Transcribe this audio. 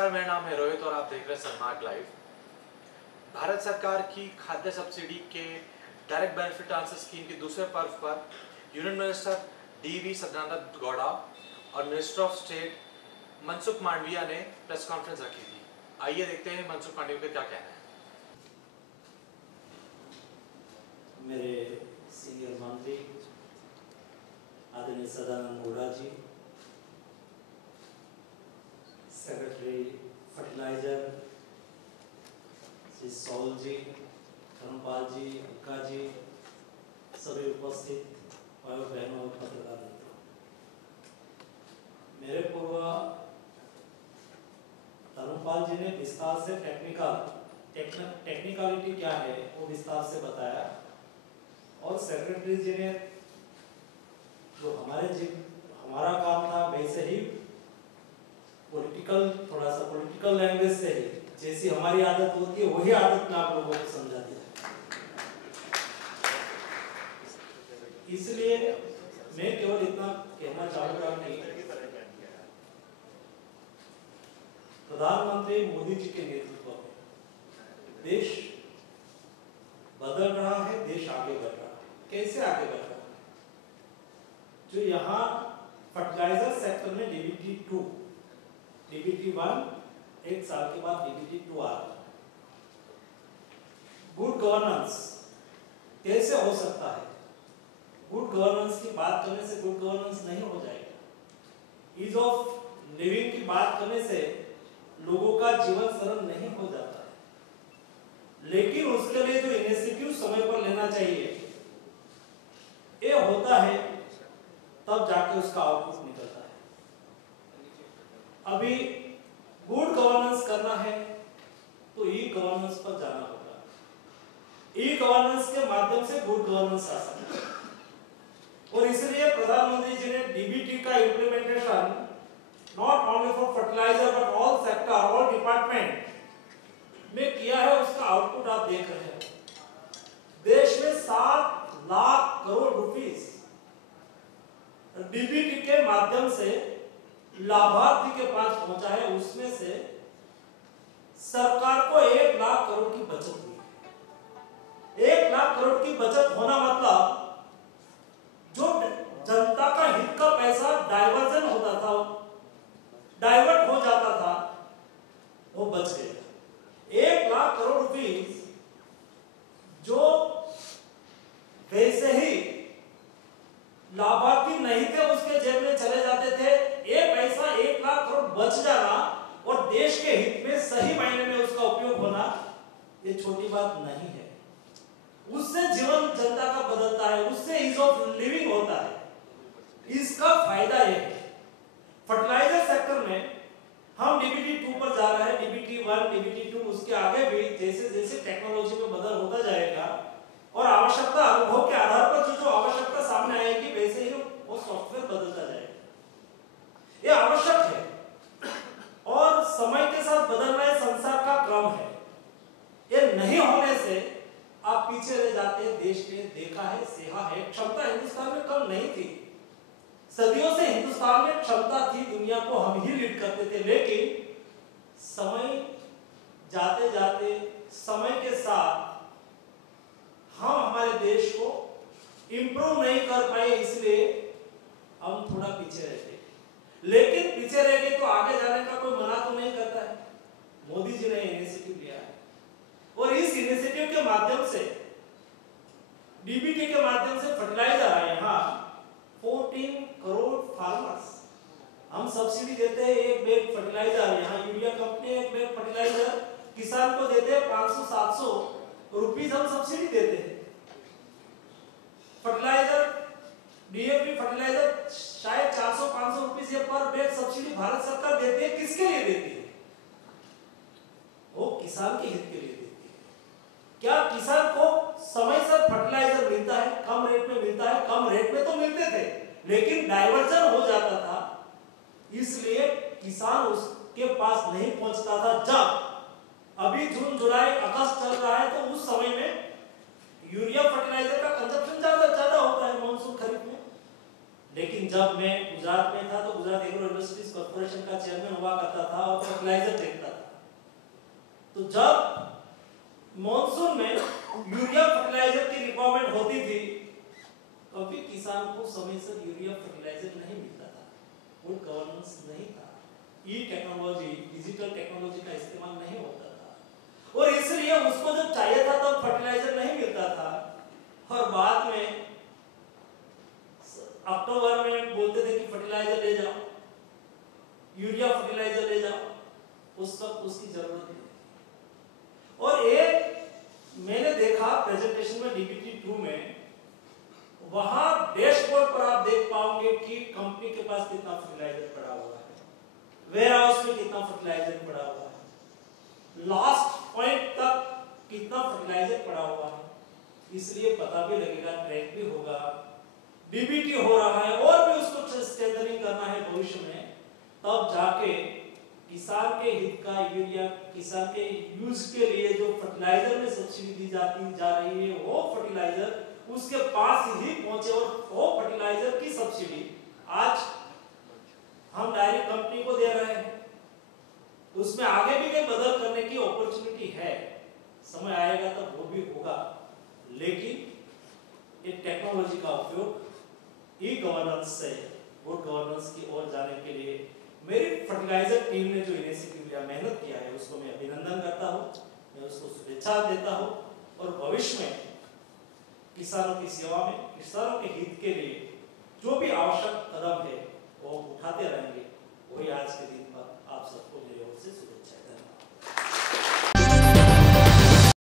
नमस्कार, मेरा नाम है रोहित और आप देख रहे हैं सनमार्क लाइव। भारत सरकार की खाद्य सब्सिडी के डायरेक्ट बेनिफिट ट्रांसफर स्कीम के दूसरे पर्व पर union minister D V. Sadananda Gowda और minister of state Mansukh Mandaviya ने प्रेस कॉन्फ्रेंस रखी थी। आइए देखते हैं मनसुख मांडविया का क्या कहना है। मेरे सीनियर मंत्री आदरणीय सदानंद गौड़ा जी, सेक्रेटरी फर्टिलाइजर श्री सौल जी, धर्मपाल जी, अक्का जी, सभी उपस्थित भाई बहनों और पत्रकार मित्रों, मेरे पूर्व धर्मपाल जी ने विस्तार से टेक्निकलिटी क्या है वो विस्तार से बताया और सेक्रेटरी जी ने जो हमारा काम था वैसे ही थोड़ा सा पॉलिटिकल लैंग्वेज से ही जैसी हमारी आदत होती है वही आदत में आप लोगों को समझा दिया। इसलिए मैं केवल इतना कहना चाहूंगा कि प्रधानमंत्री मोदी जी के नेतृत्व में देश बदल रहा है, देश आगे बढ़ रहा है। कैसे आगे बढ़ रहा है? जो यहाँ फर्टिलाइजर सेक्टर में डीबीटी 1 एक साल के बाद डीबीटी 2 आ रहा है। गुड गवर्नेंस कैसे हो सकता है? गुड गवर्नेंस की बात करने से गुड गवर्नेंस नहीं हो जाएगा। ईज ऑफ लिविंग की बात करने से लोगों का जीवन सरल नहीं हो जाता है, लेकिन उसके लिए जो इनिशिएटिव समय पर लेना चाहिए ये होता है, तब जाके उसका आउटपुट निकलता है। अभी गुड गवर्नेंस करना है तो ई गवर्नेंस पर जाना होगा। ई गवर्नेंस के माध्यम से गुड गवर्नेंस आ सकता है और इसलिए प्रधानमंत्री जी ने डीबीटी का implementation not only for fertiliser but all sector, all department में किया है। उसका आउटपुट आप देख रहे हैं। देश में 7 लाख करोड़ रुपीस डीबीटी के माध्यम से लाभार्थी के पास पहुंचा है। उसमें से सरकार को 1 लाख करोड़ की बचत हुई। 1 लाख करोड़ की बचत होना मतलब जो जनता का हित का पैसा डाइवर्जन होता था, डाइवर्ट हो जाता था, वो बच गया। 1 लाख करोड़ रुपीस जो वैसे ही लाभार्थी नहीं थे उसके जेब में चले जाते थे, ये पैसा 1 लाख करोड़ बच जाना और देश के हित में सही मायने में उसका उपयोग होना ये छोटी बात नहीं है। उससे जीवन जनता का बदलता है, उससे ईज ऑफ लिविंग होता है। इसका फायदा ये है। फर्टिलाइजर सेक्टर में हम डीबीटी 2 पर जा रहे हैं, डीबीटी 1, डीबीटी 2, उसके आगे भी जैसे जैसे टेक्नोलॉजी में बदल होता जाएगा और आवश्यकता अनुभव के आधार पर जो आवश्यकता सामने आएगी वैसे ही वो सॉफ्टवेयर बदलता जाएगा। ये आवश्यक है और समय के साथ बदल रहे संसार का क्रम है। ये नहीं होने से आप पीछे रह जाते हैं। देश ने देखा है, सेहा है, क्षमता हिंदुस्तान में कम नहीं थी। सदियों से हिंदुस्तान में क्षमता थी, दुनिया को हम ही लीड करते थे, लेकिन समय जाते जाते समय के साथ हम हमारे देश को इंप्रूव नहीं कर पाए, इसलिए हम थोड़ा पीछे रह गए। लेकिन पीछे रह गए तो आगे जाने का कोई मना तो नहीं करता है। मोदी जी ने इनिशिएटिव लिया है और इस इनिशिएटिव के माध्यम से डीबीटी के माध्यम से फर्टिलाइजर आए। यहाँ 14 करोड़ फार्मर्स हम सब्सिडी देते हैं। एक बैग फर्टिलाइजर, यहाँ यूरिया कंपनी एक बैग फर्टिलाइजर किसान को देते हैं 500-700 रुपीस हम सब्सिडी देते हैं। फर्टिलाइजर डीएपी फर्टिलाइजर शायद 400-500 रुपीस ये पर बैग सब्सिडी भारत सरकार देती है। किसके लिए देती है? वो किसान के हित के लिए देती है। क्या किसान को समय से फर्टिलाइजर मिलता है? कम रेट में मिलता है। कम रेट में तो मिलते थे लेकिन डाइवर्जन हो जाता था, इसलिए किसान उसके पास नहीं पहुंचता था। जब अभी जून जुलाई अगस्त चल रहा है तो उस समय में यूरिया फर्टिलाइजर का कंजप्शन ज्यादा होता है मानसून खरीफ में, लेकिन जब मैं गुजरात में था तो गुजरात एग्रो इंडस्ट्रीज कॉर्पोरेशन का चेयरमैन हुआ करता था और फर्टिलाइजर देखता था। तो जब मॉनसून में यूरिया फर्टिलाइजर की रिक्वायरमेंट होती थी, कभी किसान को समय से यूरिया फर्टिलाइजर नहीं मिलता था, गुड गवर्नेंस नहीं था, ई टेक्नोलॉजी डिजिटल टेक्नोलॉजी का इस्तेमाल नहीं होता था और इसलिए उसको जब चाहिए था तब फर्टिलाइजर नहीं मिलता था। और बाद में अक्टूबर में बोलते थे कि फर्टिलाइजर ले जाओ, यूरिया फर्टिलाइजर ले जाओ, उस वक्त उसकी जरूरत नहीं। और एक मैंने देखा प्रेजेंटेशन में डीबीटी 2 में, वहां डैशबोर्ड पर आप देख पाओगे कि कंपनी के पास कितना फर्टिलाइजर पड़ा हुआ है, वेयर हाउस में कितना फर्टिलाइजर पड़ा हुआ है, लास्ट पॉइंट तक कितना फर्टिलाइजर पड़ा हुआ है। इसलिए पता भी लगेगा, ट्रैक भी होगा, डीबीटी हो रहा है और भी उसको स्ट्रेंथनिंग करना है भविष्य में, तब जाके किसान के हित का यूरिया, किसान के यूज के लिए जो फर्टिलाइजर में सब्सिडी दी जा रही है वो फर्टिलाइजर उसके पास ही पहुंचे और वो फर्टिलाइजर की सब्सिडी आज हम डायरेक्ट कंपनी को दे रहे हैं। उसमें आगे भी कई बदल करने की अपॉर्चुनिटी है, समय आएगा तब वो भी होगा, लेकिन एक टेक्नोलॉजी का उपयोग ई गवर्नेंस से गुड गवर्नेंस की ओर जाने के लिए मेरी फर्टिलाइजर टीम ने जो इनिशिएटिव लिया, मेहनत किया है, उसको मैं अभिनंदन करता हूं, मैं उसको शुभेच्छा देता हूं और भविष्य में किसानों की सेवा में, किसानों के हित के लिए जो भी आवश्यक कदम है वो उठाते रहेंगे। वही आज के दिन पर आप सबको मेरी ओर से शुभेच्छा।